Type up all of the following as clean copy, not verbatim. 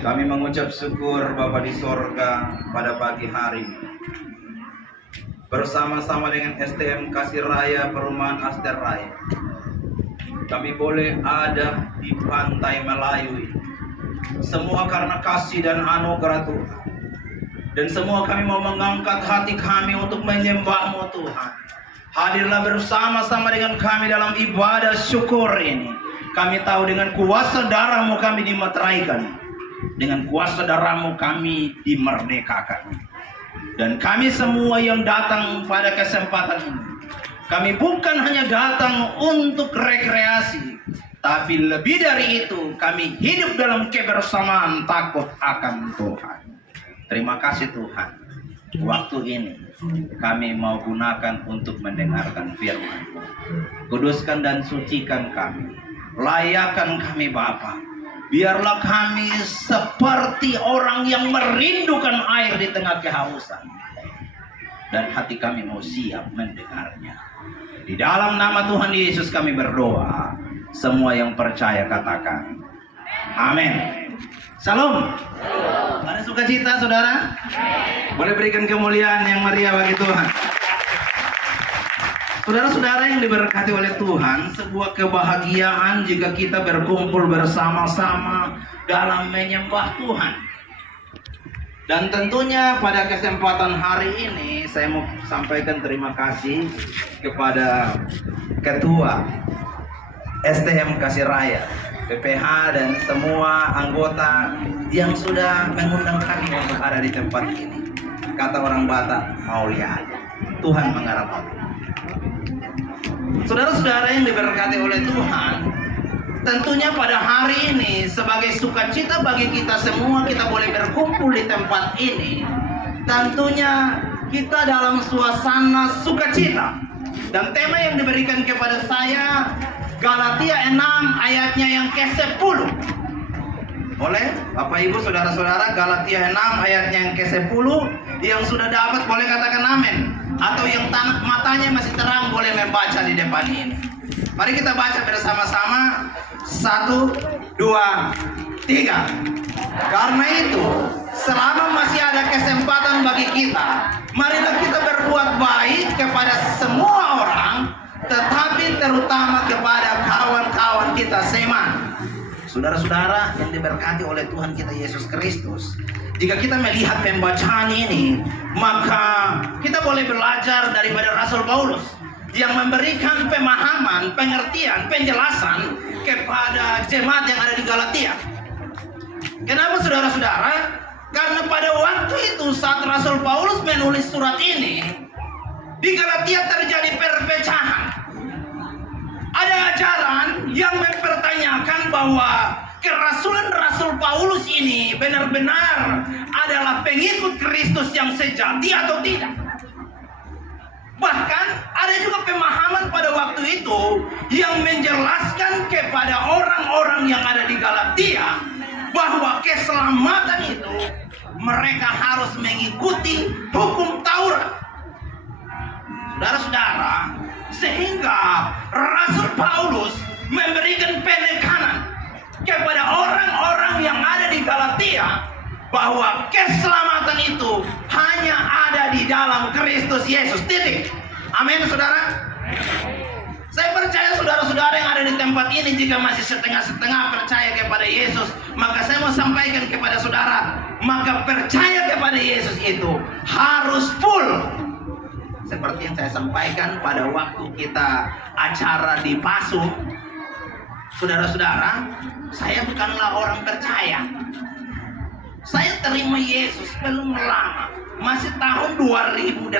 Kami mengucap syukur Bapa di sorga pada pagi hari ini. Bersama-sama dengan STM Kasih Raya Perumahan Aster Raya, kami boleh ada di pantai Melayu ini. Semua karena kasih dan anugerah Tuhan. Dan semua kami mau mengangkat hati kami untuk menyembah-Mu Tuhan. Hadirlah bersama-sama dengan kami dalam ibadah syukur ini. Kami tahu dengan kuasa darah-Mu kami dimeteraikan. Dengan kuasa darah-Mu kami dimerdekakan. Dan kami semua yang datang pada kesempatan ini, kami bukan hanya datang untuk rekreasi, tapi lebih dari itu kami hidup dalam kebersamaan takut akan Tuhan. Terima kasih Tuhan. Waktu ini kami mau gunakan untuk mendengarkan firman-Mu. Kuduskan dan sucikan kami. Layakan kami Bapa. Biarlah kami seperti orang yang merindukan air di tengah kehausan. Dan hati kami mau siap mendengarnya. Di dalam nama Tuhan Yesus kami berdoa. Semua yang percaya katakan amin. Salam. Ada sukacita saudara? Boleh berikan kemuliaan yang meriah bagi Tuhan. Saudara-saudara yang diberkati oleh Tuhan, sebuah kebahagiaan jika kita berkumpul bersama-sama dalam menyembah Tuhan. Dan tentunya pada kesempatan hari ini saya mau sampaikan terima kasih kepada Ketua STM Kasih Raya, PPH dan semua anggota yang sudah mengundang kami untuk ada di tempat ini. Kata orang Batak, mau lihat Tuhan mengharap hati. Saudara-saudara yang diberkati oleh Tuhan, tentunya pada hari ini sebagai sukacita bagi kita semua, kita boleh berkumpul di tempat ini. Tentunya kita dalam suasana sukacita. Dan tema yang diberikan kepada saya Galatia 6 ayatnya yang ke-10. Boleh Bapak Ibu saudara-saudara, Galatia 6 ayatnya yang ke-10. Yang sudah dapat boleh katakan amin. Atau yang matanya masih terang boleh membaca di depan ini. Mari kita baca bersama-sama. 1, 2, 3. Karena itu, selama masih ada kesempatan bagi kita, marilah kita berbuat baik kepada semua orang, tetapi terutama kepada kawan-kawan kita seiman. Saudara-saudara yang diberkati oleh Tuhan kita Yesus Kristus, jika kita melihat pembacaan ini, maka kita boleh belajar daripada Rasul Paulus yang memberikan pemahaman, pengertian, penjelasan kepada jemaat yang ada di Galatia. Kenapa saudara-saudara? Karena pada waktu itu saat Rasul Paulus menulis surat ini, di Galatia terjadi perpecahan. Ada ajaran yang mempertanyakan bahwa kerasulan Rasul Paulus ini benar-benar adalah pengikut Kristus yang sejati atau tidak. Bahkan ada juga pemahaman pada waktu itu yang menjelaskan kepada orang-orang yang ada di Galatia bahwa keselamatan itu mereka harus mengikuti hukum Taurat. Saudara-saudara, sehingga Rasul Paulus memberikan penekanan kepada orang-orang yang ada di Galatia bahwa keselamatan itu hanya ada di dalam Kristus Yesus. Titik. Amin, saudara. Saya percaya saudara-saudara yang ada di tempat ini jika masih setengah-setengah percaya kepada Yesus, maka saya mau sampaikan kepada saudara, maka percaya kepada Yesus itu harus full. Seperti yang saya sampaikan pada waktu kita acara di Pasu. Saudara-saudara, saya bukanlah orang percaya. Saya terima Yesus belum lama, masih tahun 2008.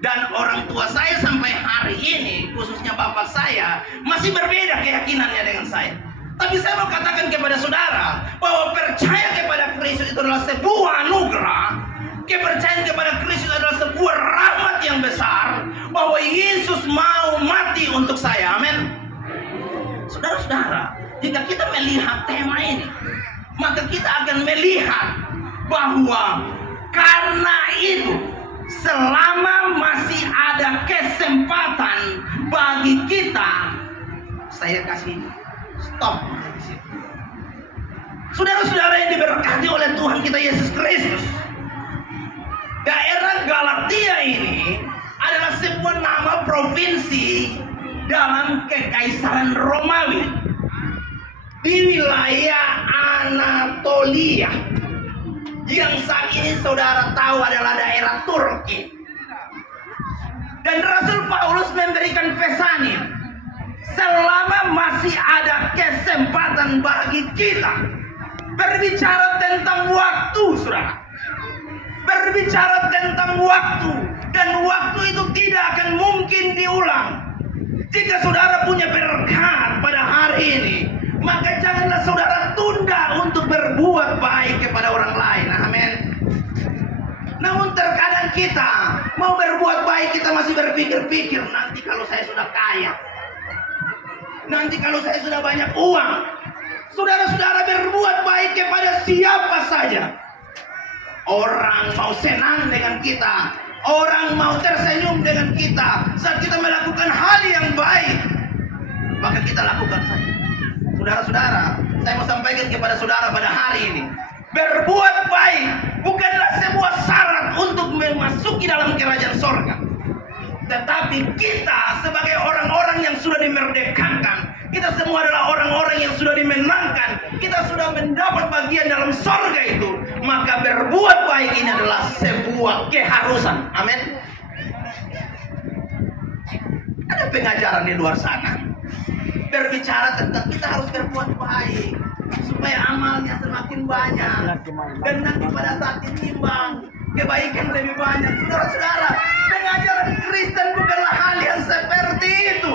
Dan orang tua saya sampai hari ini, khususnya bapak saya, masih berbeda keyakinannya dengan saya. Tapi saya mau katakan kepada saudara bahwa percaya kepada Kristus itu adalah sebuah anugerah. Kepercayaan kepada Kristus adalah sebuah rahmat yang besar, bahwa Yesus mau mati untuk saya. Amin. Saudara-saudara, jika kita melihat tema ini, maka kita akan melihat bahwa karena itu selama masih ada kesempatan bagi kita, saya kasih stop di situ. Saudara-saudara yang diberkati oleh Tuhan kita Yesus Kristus, daerah Galatia ini adalah sebuah nama provinsi dalam Kekaisaran Romawi di wilayah Anatolia, yang saat ini saudara tahu adalah daerah Turki. Dan Rasul Paulus memberikan pesannya, selama masih ada kesempatan bagi kita berbicara tentang waktu, saudara. Berbicara tentang waktu, dan waktu itu tidak akan mungkin diulang. Jika saudara punya berkat pada hari ini, maka janganlah saudara tunda untuk berbuat baik kepada orang lain. Amin. Namun terkadang kita mau berbuat baik, kita masih berpikir-pikir, nanti kalau saya sudah kaya, nanti kalau saya sudah banyak uang. Saudara-saudara, berbuat baik kepada siapa saja. Orang mau senang dengan kita, orang mau tersenyum dengan kita saat kita melakukan hal yang baik, maka kita lakukan saja. Saudara-saudara, saya mau sampaikan kepada saudara pada hari ini, berbuat baik bukanlah sebuah syarat untuk memasuki dalam kerajaan sorga. Tetapi kita sebagai orang-orang yang sudah dimerdekakan, kita semua adalah orang-orang yang sudah dimenangkan, kita sudah mendapat bagian dalam sorga itu, maka berbuat baik ini adalah sebuah keharusan. Amin. Ada pengajaran di luar sana berbicara tentang kita harus berbuat baik supaya amalnya semakin banyak, dan nanti pada saat ditimbang kebaikan lebih banyak. Saudara-saudara, pengajaran Kristen bukanlah hal yang seperti itu.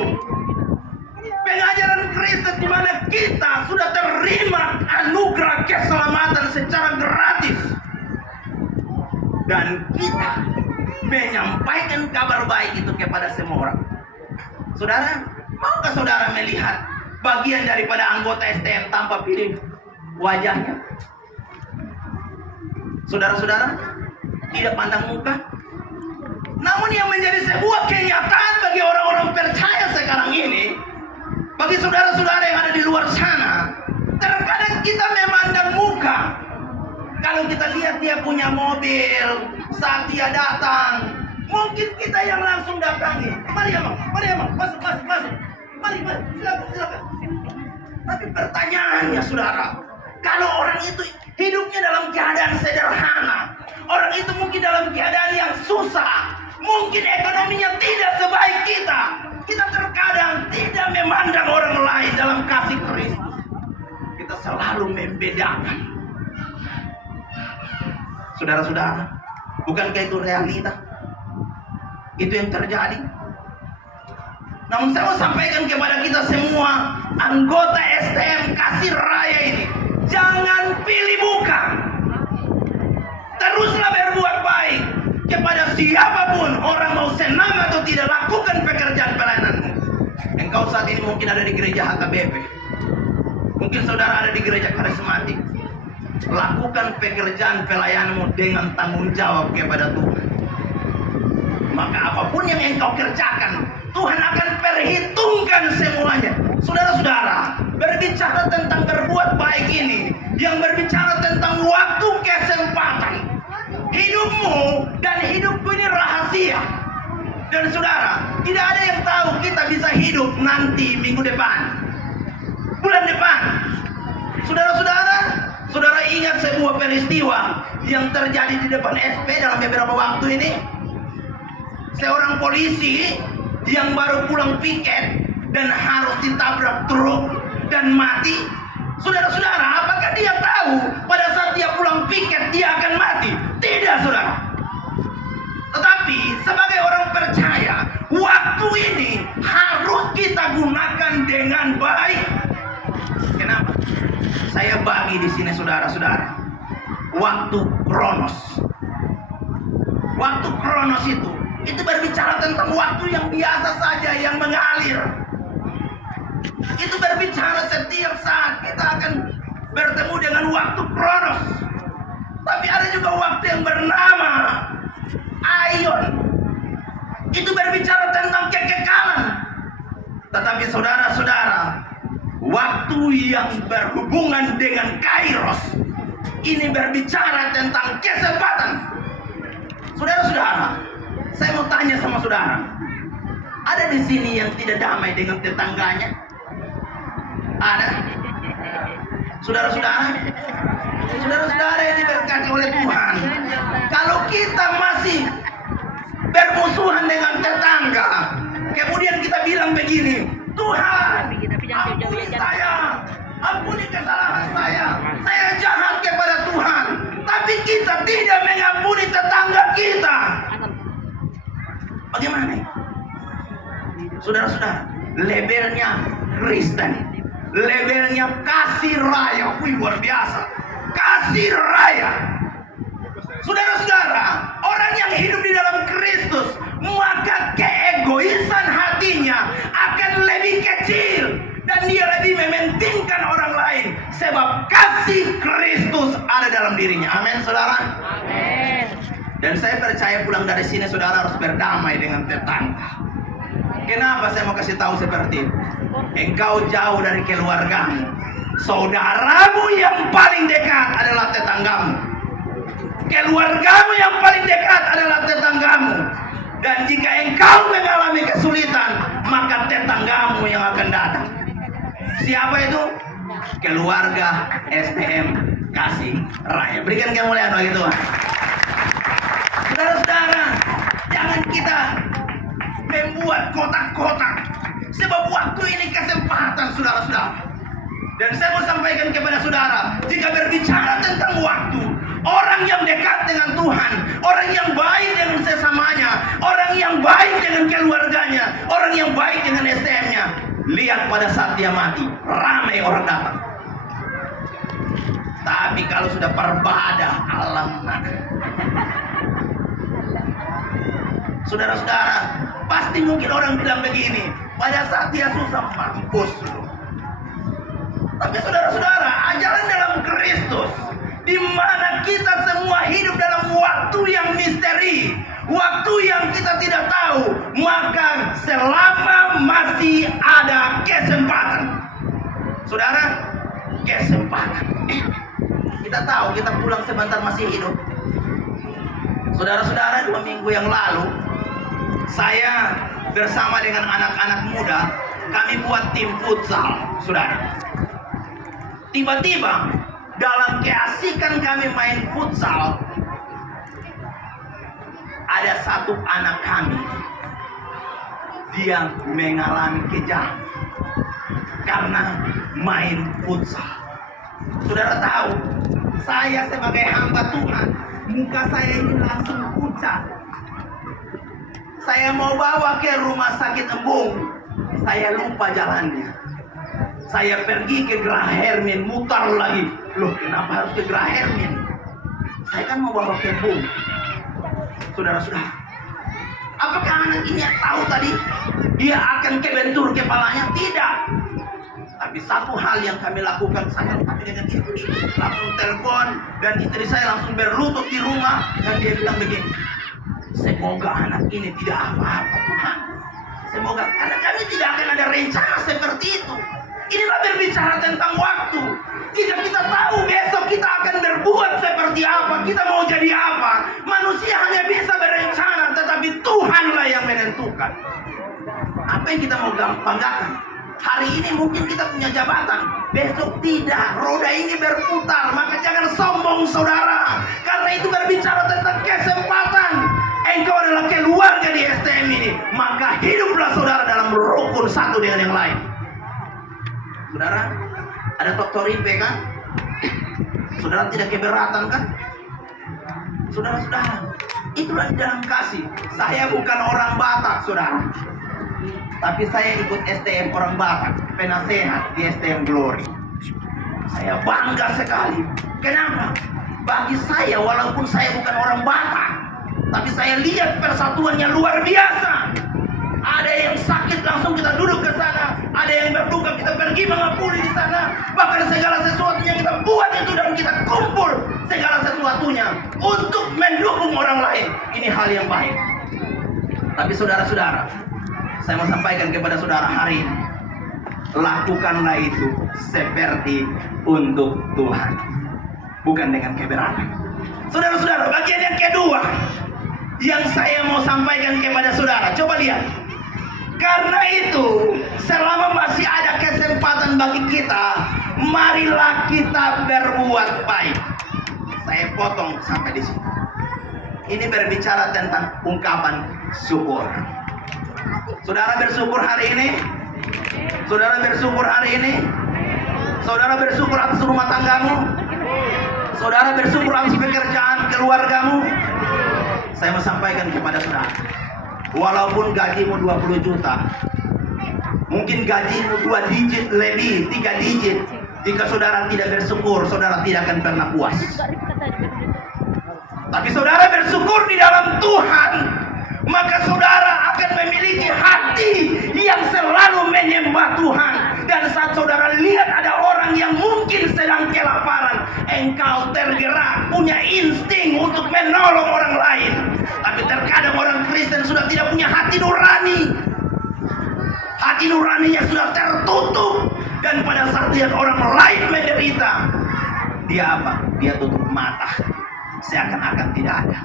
Pengajaran Kristen di mana kita sudah terima anugerah keselamatan secara gratis, dan kita menyampaikan kabar baik itu kepada semua orang. Saudara, maukah saudara melihat bagian daripada anggota STM tanpa pilih wajahnya? Saudara-saudara, tidak pandang muka. Namun yang menjadi sebuah kenyataan bagi orang-orang percaya sekarang ini, bagi saudara-saudara yang ada di luar sana, terkadang kita memandang muka. Kalau kita lihat dia punya mobil, saat dia datang, mungkin kita yang langsung datangi. Mari ya, masuk. Mari, silakan. Tapi pertanyaannya, saudara, kalau orang itu hidupnya dalam keadaan sederhana, orang itu mungkin dalam keadaan yang susah, mungkin ekonominya tidak sebaik kita, kita terkadang tidak memandang orang lain dalam kasih Kristus. Kita selalu membedakan. Saudara-saudara, bukankah itu realita? Itu yang terjadi. Namun saya mau sampaikan kepada kita semua anggota STM Kasih Raya ini, jangan pilih muka. Teruslah berbuat baik kepada siapapun, orang mau senang atau tidak, lakukan pekerjaan pelayananmu. Engkau saat ini mungkin ada di gereja HKBP, mungkin saudara ada di gereja karismatik. Lakukan pekerjaan pelayananmu dengan tanggung jawab kepada Tuhan. Maka apapun yang engkau kerjakan, Tuhan akan perhitungkan semuanya. Saudara-saudara, berbicara tentang berbuat baik ini, yang berbicara tentang waktu kesempatan. Hidupmu dan hidupku ini rahasia. Dan saudara, tidak ada yang tahu kita bisa hidup nanti minggu depan, bulan depan. Saudara-saudara, saudara ingat sebuah peristiwa yang terjadi di depan SP dalam beberapa waktu ini. Seorang polisi yang baru pulang piket dan harus ditabrak truk dan mati. Saudara-saudara, apakah dia tahu pada saat dia pulang piket dia akan mati? Tidak, saudara. Tetapi sebagai orang percaya, waktu ini harus kita gunakan dengan baik. Kenapa? Saya bagi di sini, saudara-saudara, waktu kronos. Waktu kronos itu berbicara tentang waktu yang biasa saja, yang mengalir. Itu berbicara setiap saat kita akan bertemu dengan waktu kronos. Tapi ada juga waktu yang bernama aion. Itu berbicara tentang kekekalan. Tetapi saudara-saudara, waktu yang berhubungan dengan kairos. Ini berbicara tentang kesempatan. Saudara-saudara, saya mau tanya sama saudara, ada di sini yang tidak damai dengan tetangganya? Ada? Saudara-saudara yang diberkati oleh Tuhan, kalau kita masih bermusuhan dengan tetangga, kemudian kita bilang begini, Tuhan, ampuni saya, ampuni kesalahan saya jahat kepada Tuhan, tapi kita tidak mengampuni tetangga kita. Bagaimana? Saudara-saudara, labelnya Kristen, labelnya kasih raya. Wih, luar biasa, kasih raya. Saudara-saudara, orang yang hidup di dalam Kristus, maka keegoisan hatinya akan lebih kecil dan dia lebih mementingkan orang lain, sebab kasih Kristus ada dalam dirinya. Amin, saudara. Amin. Dan saya percaya pulang dari sini saudara harus berdamai dengan tetangga. Kenapa saya mau kasih tahu seperti itu? Engkau jauh dari keluargamu, saudaramu yang paling dekat adalah tetanggamu. Keluargamu yang paling dekat adalah tetanggamu. Dan jika engkau mengalami kesulitan, maka tetanggamu yang akan datang. Siapa itu? Keluarga STM Kasih Raya. Berikan kemuliaan bagi Tuhan. Saudara-saudara, jangan kita membuat kotak-kotak, sebab waktu ini kesempatan, saudara-saudara. Dan saya mau sampaikan kepada saudara, jika berbicara tentang waktu, orang yang dekat dengan Tuhan, orang yang baik dengan sesamanya, orang yang baik dengan keluarganya, orang yang baik dengan STM-nya, lihat pada saat dia mati, ramai orang datang. Tapi kalau sudah perbada, alamak. Saudara-saudara, pasti mungkin orang bilang begini, pada saat dia susah, mampus. Tapi saudara-saudara, ajaran dalam Kristus, di mana kita semua hidup dalam waktu yang misteri, waktu yang kita tidak tahu, maka selama masih ada kesempatan, saudara, kesempatan. Kita tahu kita pulang sebentar masih hidup. Saudara-saudara, 2 minggu yang lalu, saya bersama dengan anak-anak muda, kami buat tim futsal, saudara. Tiba-tiba dalam keasikan kami main futsal, ada satu anak kami, dia mengalami kejang karena main futsal. Saudara tahu, saya sebagai hamba Tuhan, muka saya ini langsung pucat. Saya mau bawa ke rumah sakit Embung, saya lupa jalannya. Saya pergi ke Gerah Hermin, mutar lagi. Loh, kenapa harus ke Gerah Hermin? Saya kan mau bawa ke Embung. Saudara-saudara, apakah anak ini tahu tadi dia akan kebentur kepalanya? Tidak. Tapi satu hal yang kami lakukan, saya dengan istri langsung telepon, dan istri saya langsung berlutut di rumah, dan dia bilang begini, semoga anak ini tidak apa-apa, Tuhan. Semoga, karena kami tidak akan ada rencana seperti itu. Inilah berbicara tentang waktu. Jika kita tahu besok kita akan berbuat seperti apa, kita mau jadi apa, manusia hanya bisa berencana, tetapi Tuhanlah yang menentukan. Apa yang kita mau banggakan? Hari ini mungkin kita punya jabatan, besok tidak. Roda ini berputar, maka jangan sombong, saudara. Karena itu berbicara tentang kesempatan. Engkau adalah keluarga di STM ini, maka hiduplah saudara dalam rukun satu dengan yang lain. Saudara, ada dokter IP kan? Saudara tidak keberatan kan? Saudara-saudara, itulah di dalam kasih. Saya bukan orang Batak, saudara. Tapi saya ikut STM orang Batak, penasehat di STM Glory. Saya bangga sekali. Kenapa? Bagi saya, walaupun saya bukan orang Batak, tapi saya lihat persatuannya luar biasa. Ada yang sakit langsung kita duduk ke sana, ada yang berduka kita pergi mengapuli di sana. Bahkan segala sesuatunya kita buat itu dan kita kumpul segala sesuatunya untuk mendukung orang lain. Ini hal yang baik. Tapi saudara-saudara, saya mau sampaikan kepada saudara hari ini, lakukanlah itu seperti untuk Tuhan, bukan dengan keberatan. Saudara-saudara, bagian yang kedua yang saya mau sampaikan kepada saudara, coba lihat. Karena itu, selama masih ada kesempatan bagi kita, marilah kita berbuat baik. Saya potong sampai di sini. Ini berbicara tentang ungkapan syukur. Saudara bersyukur hari ini? Saudara bersyukur hari ini? Saudara bersyukur atas rumah tanggamu? Saudara bersyukur atas pekerjaan keluargamu? Saya mau sampaikan kepada saudara, walaupun gajimu 20 juta, mungkin gajimu 2 digit lebih, 3 digit, jika saudara tidak bersyukur, saudara tidak akan pernah puas. Tapi saudara bersyukur di dalam Tuhan, maka saudara akan memiliki hati yang selalu menyembah Tuhan. Dan saat saudara lihat ada orang yang mungkin sedang kelaparan, engkau tergerak, punya insting untuk menolong orang lain. Tapi terkadang orang Kristen sudah tidak punya hati nurani. Hati nuraninya sudah tertutup. Dan pada saat lihat orang lain menderita, dia apa? Dia tutup mata, seakan-akan tidak ada.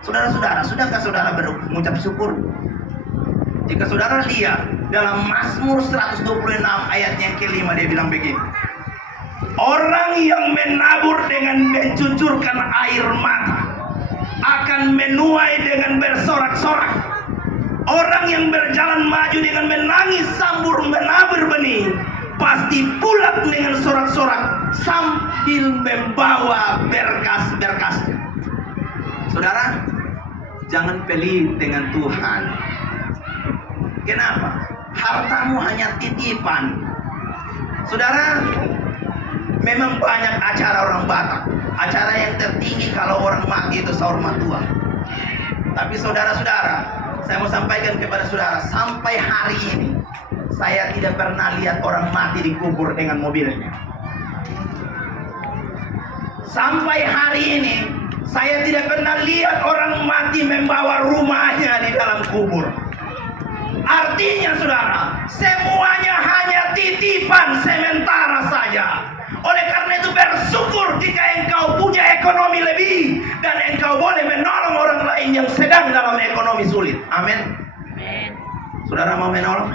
Saudara-saudara, sudahkah saudara mengucap syukur? Jika saudara lihat dalam Mazmur 126 ayat yang kelima, dia bilang begini: orang yang menabur dengan mencucurkan air mata akan menuai dengan bersorak-sorak. Orang yang berjalan maju dengan menangis sambil menabur benih, pasti pulang dengan sorak-sorak sambil membawa berkas-berkasnya. Saudara, jangan pelit dengan Tuhan. Kenapa? Hartamu hanya titipan. Saudara, memang banyak acara orang Batak. Acara yang tertinggi kalau orang mati itu sahur matua. Tapi saudara-saudara, saya mau sampaikan kepada saudara, sampai hari ini saya tidak pernah lihat orang mati dikubur dengan mobilnya. Sampai hari ini saya tidak pernah lihat orang mati membawa rumahnya di dalam kubur. Artinya saudara, semuanya hanya titipan sementara saja. Oleh karena itu bersyukur jika engkau punya ekonomi lebih dan engkau boleh menolong orang lain yang sedang dalam ekonomi sulit. Amin. Saudara mau menolong?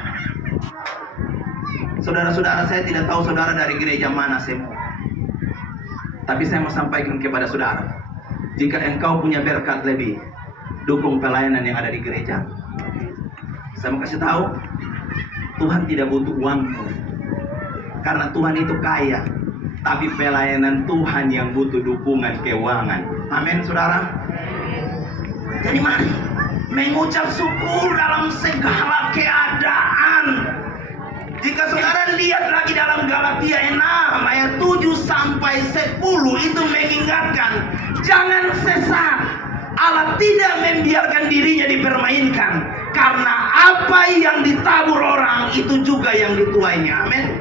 Saudara-saudara, saya tidak tahu saudara dari gereja mana semua. Tapi saya mau sampaikan kepada saudara, jika engkau punya berkat lebih, dukung pelayanan yang ada di gereja. Saya mau kasih tahu, Tuhan tidak butuh uangmu, karena Tuhan itu kaya. Tapi pelayanan Tuhan yang butuh dukungan keuangan. Amin, saudara. Jadi mari mengucap syukur dalam segala keadaan. Jika saudara lihat lagi dalam Galatia 6 ayat 7 sampai 10, itu mengingatkan, jangan sesat. Allah tidak membiarkan dirinya dipermainkan, karena apa yang ditabur orang itu juga yang dituainya. Amin.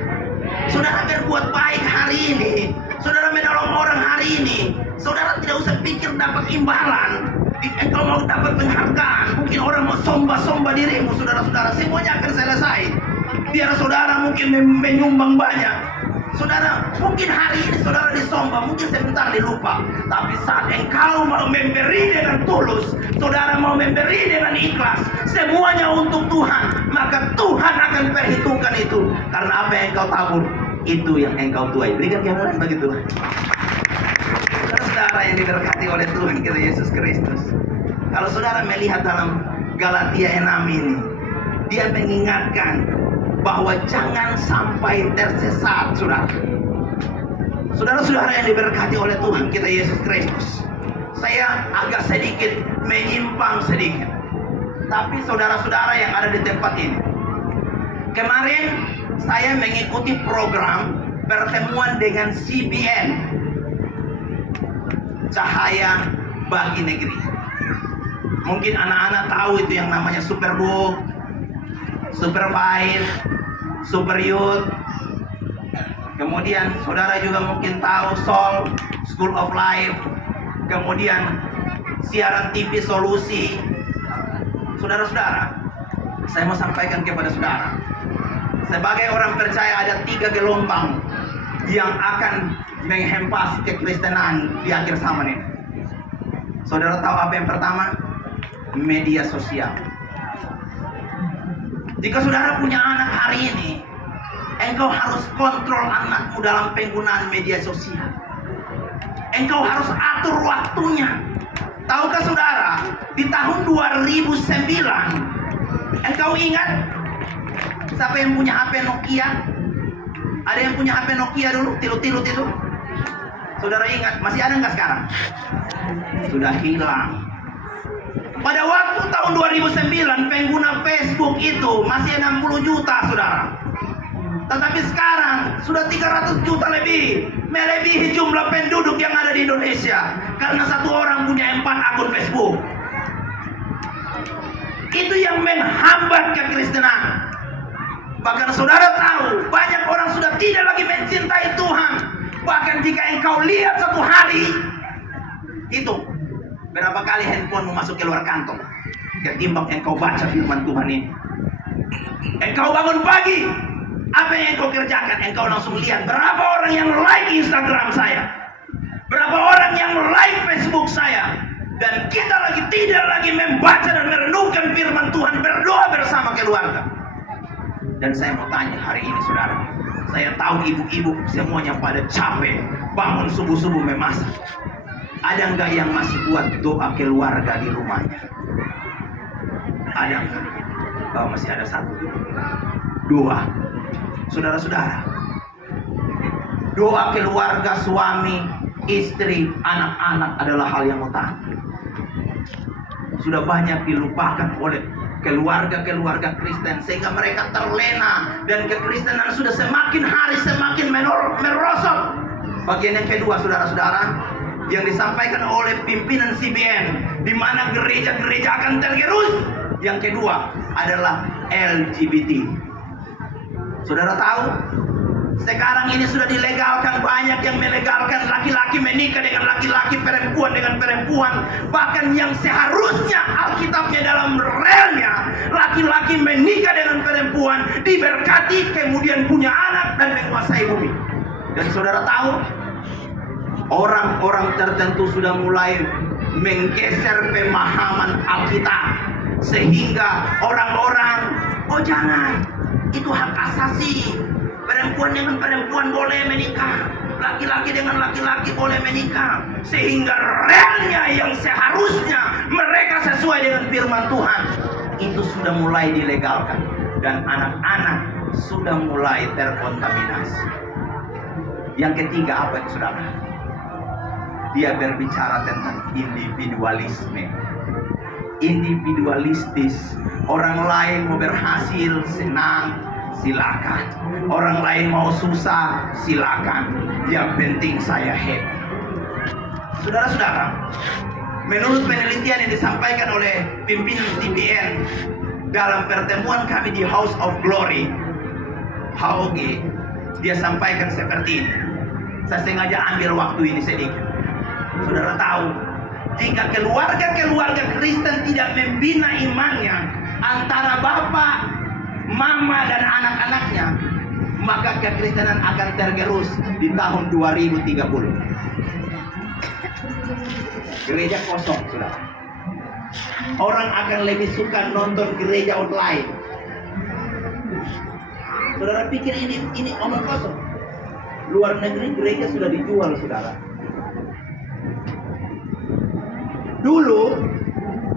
Saudara berbuat baik hari ini, saudara menolong orang hari ini, saudara tidak usah pikir dapat imbalan. Engkau mau dapat penghargaan, mungkin orang mau somba-somba dirimu, saudara-saudara, semuanya akan selesai. Biar saudara mungkin menyumbang banyak. Saudara, mungkin hari ini saudara disomba, mungkin sebentar dilupa. Tapi saat engkau mau memberi dengan tulus, saudara mau memberi dengan ikhlas, semuanya untuk Tuhan, maka Tuhan akan perhitungkan itu. Karena apa yang engkau tabur, itu yang engkau tuai. Berikan kemuliaan bagi Tuhan. Saudara yang diberkati oleh Tuhan kita Yesus Kristus, kalau saudara melihat dalam Galatia 6 ini, dia mengingatkan bahwa jangan sampai tersesat, saudara. Saudara-saudara yang diberkati oleh Tuhan kita Yesus Kristus, saya agak sedikit menyimpang sedikit. Tapi saudara-saudara yang ada di tempat ini, kemarin saya mengikuti program pertemuan dengan CBN, Cahaya Bagi Negeri. Mungkin anak-anak tahu itu yang namanya Superbook, Super Five, Super Youth. Kemudian saudara juga mungkin tahu Soul, School of Life. Kemudian siaran TV Solusi. Saudara-saudara, saya mau sampaikan kepada saudara, Sebagai orang percaya ada 3 gelombang yang akan menghempas kekristenan di akhir zaman ini. Saudara tahu apa yang pertama? Media sosial. Jika saudara punya anak hari ini, engkau harus kontrol anakmu dalam penggunaan media sosial. Engkau harus atur waktunya. Tahukah saudara, di tahun 2009, engkau ingat siapa yang punya HP Nokia? Ada yang punya HP Nokia dulu, tilut-tilut itu? Saudara ingat, masih ada nggak sekarang? Sudah hilang. Pada waktu tahun 2009, pengguna Facebook itu masih 60 juta, saudara. Tetapi sekarang sudah 300 juta lebih, melebihi jumlah penduduk yang ada di Indonesia. Karena satu orang punya 4 akun Facebook. Itu yang menghambat kekristenan. Bahkan saudara tahu, banyak orang sudah tidak lagi mencintai Tuhan. Bahkan jika engkau lihat satu hari, itu berapa kali handphonemu masuk keluar kantong ketimbang engkau baca firman Tuhan ini. Engkau bangun pagi, apa yang engkau kerjakan? Engkau langsung lihat berapa orang yang like Instagram saya, berapa orang yang like Facebook saya. Dan kita tidak lagi membaca dan merenungkan firman Tuhan, berdoa bersama keluarga. Dan saya mau tanya hari ini, saudara, saya tahu ibu-ibu semuanya pada capek bangun subuh-subuh memasak. Ada nggak yang masih buat doa keluarga di rumahnya? Ada nggak? Oh, masih ada 1, 2. Saudara-saudara, doa keluarga suami, istri, anak-anak adalah hal yang utama. Sudah banyak dilupakan oleh keluarga-keluarga Kristen, sehingga mereka terlena dan kekristenan sudah semakin hari semakin merosot. Bagian yang kedua, saudara-saudara, yang disampaikan oleh pimpinan CBN, di mana gereja-gereja akan tergerus. Yang kedua adalah LGBT. Saudara tahu, sekarang ini sudah dilegalkan, banyak yang melegalkan laki-laki menikah dengan laki-laki, perempuan dengan perempuan. Bahkan yang seharusnya Alkitabnya dalam realnya, laki-laki menikah dengan perempuan, diberkati, kemudian punya anak dan menguasai bumi. Dan saudara tahu, orang-orang tertentu sudah mulai menggeser pemahaman Alkitab, sehingga orang-orang, oh jangan, itu hak asasi. Perempuan dengan perempuan boleh menikah, laki-laki dengan laki-laki boleh menikah, sehingga realnya yang seharusnya mereka sesuai dengan firman Tuhan itu sudah mulai dilegalkan, dan anak-anak sudah mulai terkontaminasi. Yang ketiga apa itu, saudara? Dia berbicara tentang individualisme. Individualistis. Orang lain mau berhasil, senang, silakan. Orang lain mau susah, silakan. Yang penting saya happy. Saudara-saudara, menurut penelitian yang disampaikan oleh pimpinan CBN dalam pertemuan kami di House of Glory, HOG, dia sampaikan seperti ini. Saya sengaja ambil waktu ini sedikit. Saudara tahu, jika keluarga-keluarga Kristen tidak membina imannya antara bapak, mama, dan anak-anaknya, maka kekristenan akan tergerus di tahun 2030. Gereja kosong, saudara. Orang akan lebih suka nonton gereja online. Saudara pikir ini omong kosong? Luar negeri gereja sudah dijual, saudara. Dulu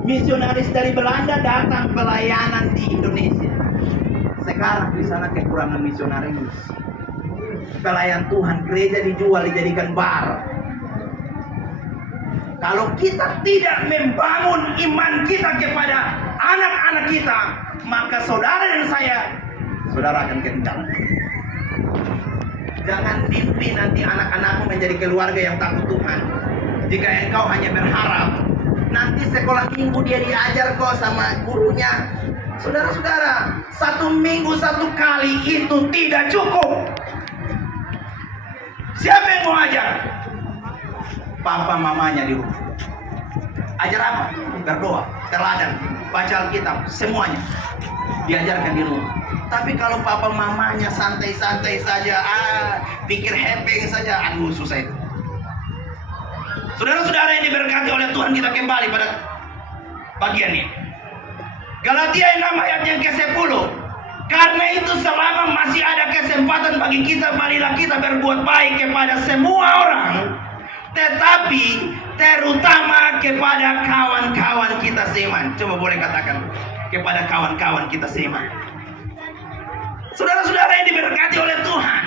misionaris dari Belanda datang pelayanan di Indonesia. Sekarang di sana kekurangan misionaris. Pelayan Tuhan, gereja dijual, dijadikan bar. Kalau kita tidak membangun iman kita kepada anak-anak kita, maka saudara dan saudara akan ketinggalan. Jangan mimpi nanti anak-anakmu menjadi keluarga yang takut Tuhan. Jika engkau hanya berharap nanti sekolah minggu dia diajar kok sama gurunya. Saudara-saudara, 1 minggu 1 kali itu tidak cukup. Siapa yang mau ajar? Papa mamanya di rumah. Ajar apa? Berdoa, teladan, baca Alkitab, semuanya diajarkan di rumah. Tapi kalau papa mamanya santai-santai saja, pikir hepeng saja, aduh susah itu. Saudara-saudara yang diberkati oleh Tuhan, kita kembali pada bagian ini. Galatia 6 ayat yang ke-10. Karena itu selama masih ada kesempatan bagi kita, marilah kita berbuat baik kepada semua orang, tetapi terutama kepada kawan-kawan kita seiman. Coba boleh katakan, kepada kawan-kawan kita seiman. Saudara-saudara yang diberkati oleh Tuhan,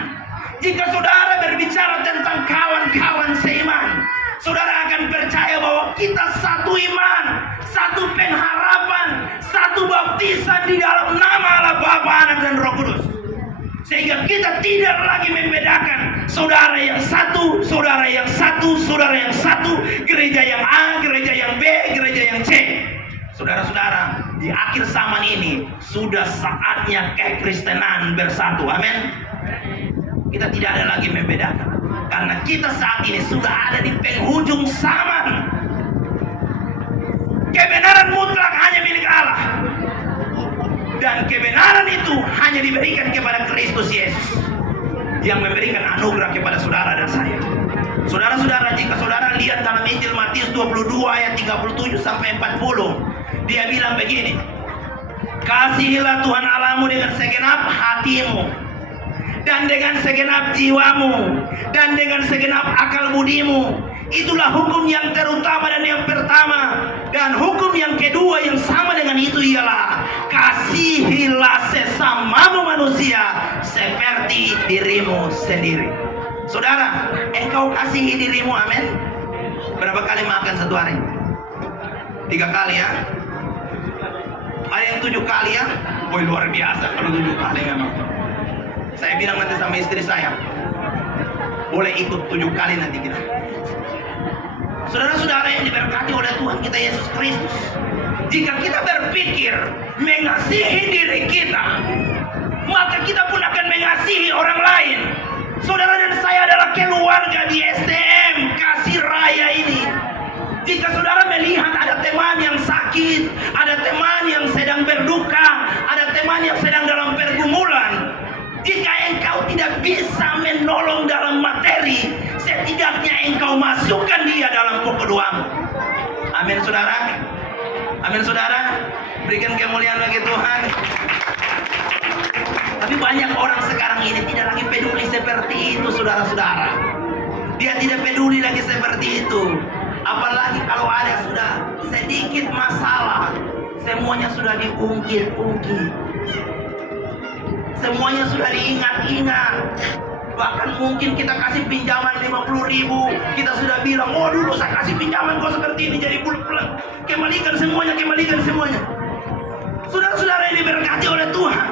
jika saudara berbicara tentang kawan-kawan seiman, saudara akan percaya bahwa kita satu iman, satu pengharapan, satu baptisan di dalam nama Allah Bapa, Anak dan Roh Kudus. Sehingga kita tidak lagi membedakan saudara yang satu, saudara yang satu, saudara yang satu, gereja yang A, gereja yang B, gereja yang C. Saudara-saudara, di akhir zaman ini sudah saatnya kekristenan bersatu. Amin. Kita tidak ada lagi membedakan, karena kita saat ini sudah ada di penghujung zaman. Kebenaran mutlak hanya milik Allah, dan kebenaran itu hanya diberikan kepada Kristus Yesus, yang memberikan anugerah kepada saudara dan saya. Saudara-saudara, jika saudara lihat dalam Injil Matius 22 ayat 37 sampai 40, dia bilang begini, kasihilah Tuhan Allahmu dengan segenap hatimu, dan dengan segenap jiwamu, dan dengan segenap akal budimu. Itulah hukum yang terutama dan yang pertama. Dan hukum yang kedua yang sama dengan itu ialah, kasihilah sesamamu manusia seperti dirimu sendiri. Saudara, engkau kasihi dirimu, amin. Berapa kali makan satu hari? 3 kali ya? Ada yang 7 kali ya? Woi, luar biasa kalau 7 kali memang. Saya bilang nanti sama istri saya, boleh ikut 7 kali nanti kita. Saudara-saudara yang diberkati oleh Tuhan kita Yesus Kristus, jika kita berpikir mengasihi diri kita, maka kita pun akan mengasihi orang lain. Saudara dan saya adalah keluarga di STM Kasih Raya ini. Jika saudara melihat ada teman yang sakit, ada teman yang sedang berduka, ada teman yang sedang dalam pergumulan, jika engkau tidak bisa menolong dalam materi, setidaknya engkau masukkan dia dalam pokok doamu. Amin saudara. Amin saudara. Berikan kemuliaan bagi Tuhan. Tapi banyak orang sekarang ini tidak lagi peduli seperti itu, saudara-saudara. Dia tidak peduli lagi seperti itu. Apalagi kalau ada sudah sedikit masalah, semuanya sudah diungkit-ungkit. Semuanya sudah diingat-ingat. Bahkan mungkin kita kasih pinjaman 50.000, kita sudah bilang, oh dulu saya kasih pinjaman kok seperti ini, jadi bulan-bulan kembalikan semuanya, kembalikan semuanya. Saudara-saudara yang diberkati oleh Tuhan,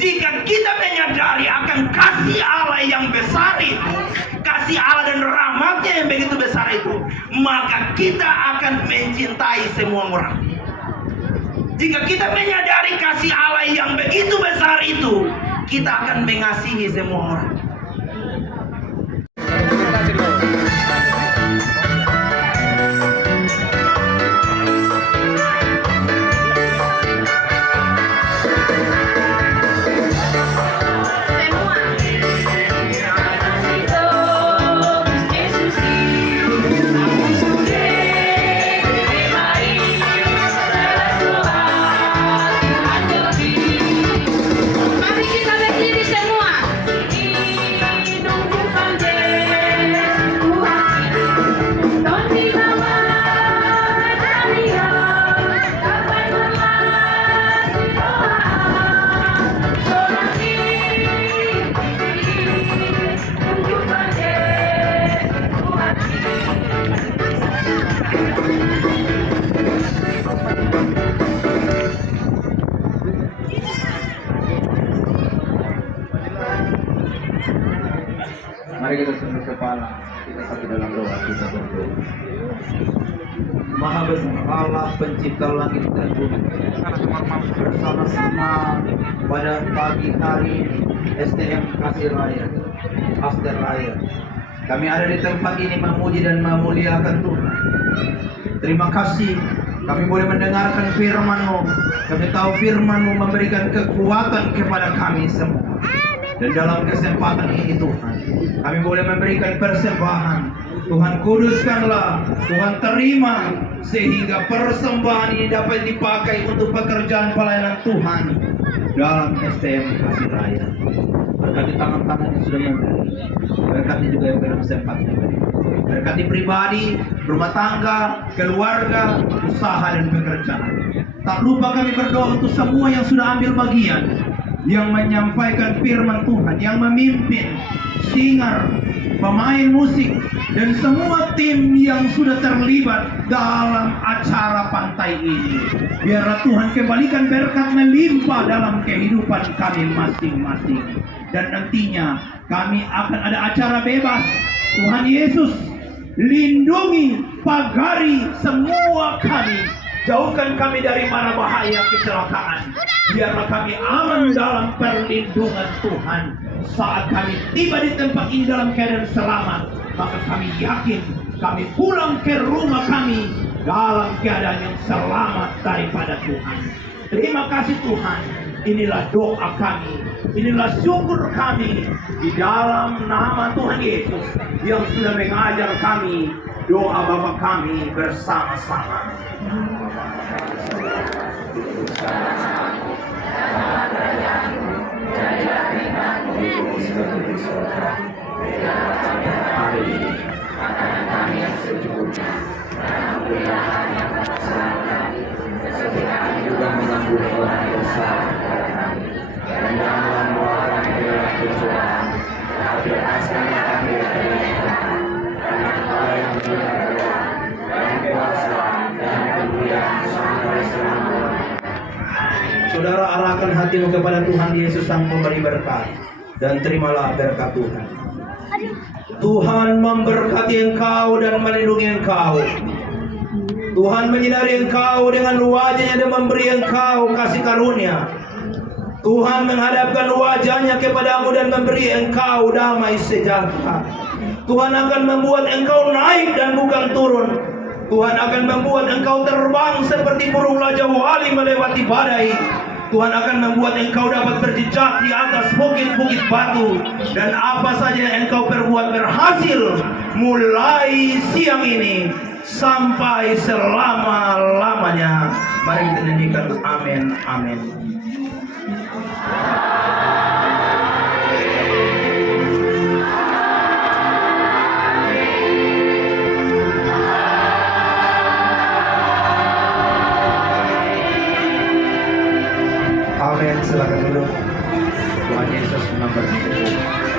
jika kita menyadari akan kasih Allah yang besar itu, kasih Allah dan rahmatnya yang begitu besar itu, maka kita akan mencintai semua orang. Jika kita menyadari kasih Allah yang begitu besar itu, kita akan mengasihi semua orang. Mari kita tunduk kepala, kita satu dalam doa, kita berdoa. Maha besar Allah pencipta langit dan bumi, bersama-sama pada pagi hari ini STM Kasih Raya, Aster Raya, kami ada di tempat ini memuji dan memuliakan Tuhan. Terima kasih Kami boleh mendengarkan firman-Mu. Kami tahu firman-Mu memberikan kekuatan kepada kami semua. Dan dalam kesempatan ini Tuhan, kami boleh memberikan persembahan. Tuhan kuduskanlah, Tuhan terima, sehingga persembahan ini dapat dipakai untuk pekerjaan pelayanan Tuhan dalam STM Kasih Raya. Berkati tangan-tangan yang sudah memberi, berkati juga yang bersempat memberi, berkati pribadi, rumah tangga, keluarga, usaha dan pekerjaan. Tak lupa kami berdoa untuk semua yang sudah ambil bagian, yang menyampaikan firman Tuhan, yang memimpin, singer, pemain musik, dan semua tim yang sudah terlibat dalam acara pantai ini. Biarlah Tuhan kembalikan berkat melimpah dalam kehidupan kami masing-masing. Dan nantinya kami akan ada acara bebas. Tuhan Yesus, lindungi, pagari semua kami. Jauhkan kami dari mara bahaya kecelakaan. Biarlah kami aman dalam perlindungan Tuhan. Saat kami tiba di tempat ini dalam keadaan selamat, maka kami yakin kami pulang ke rumah kami dalam keadaan yang selamat daripada Tuhan. Terima kasih Tuhan. Inilah doa kami, inilah syukur kami di dalam nama Tuhan Yesus yang sudah mengajar kami doa Bapa kami bersama-sama. Saudara, arahkan hatimu kepada Tuhan Yesus Sang Pemberi berkat, dan terimalah berkat Tuhan. Tuhan memberkati engkau dan melindungi engkau. Tuhan menyinari engkau dengan wajahnya dan memberi engkau kasih karunia. Tuhan menghadapkan wajahnya kepadamu dan memberi engkau damai sejahtera. Tuhan akan membuat engkau naik dan bukan turun. Tuhan akan membuat engkau terbang seperti burung Raja Wali melewati badai. Tuhan akan membuat engkau dapat berjejak di atas bukit-bukit batu. Dan apa saja yang engkau perbuat berhasil mulai siang ini sampai selama-lamanya. Mari kita nyanyikan amin, amin. Amin, silakan duduk. Tuhan Yesus memberkati.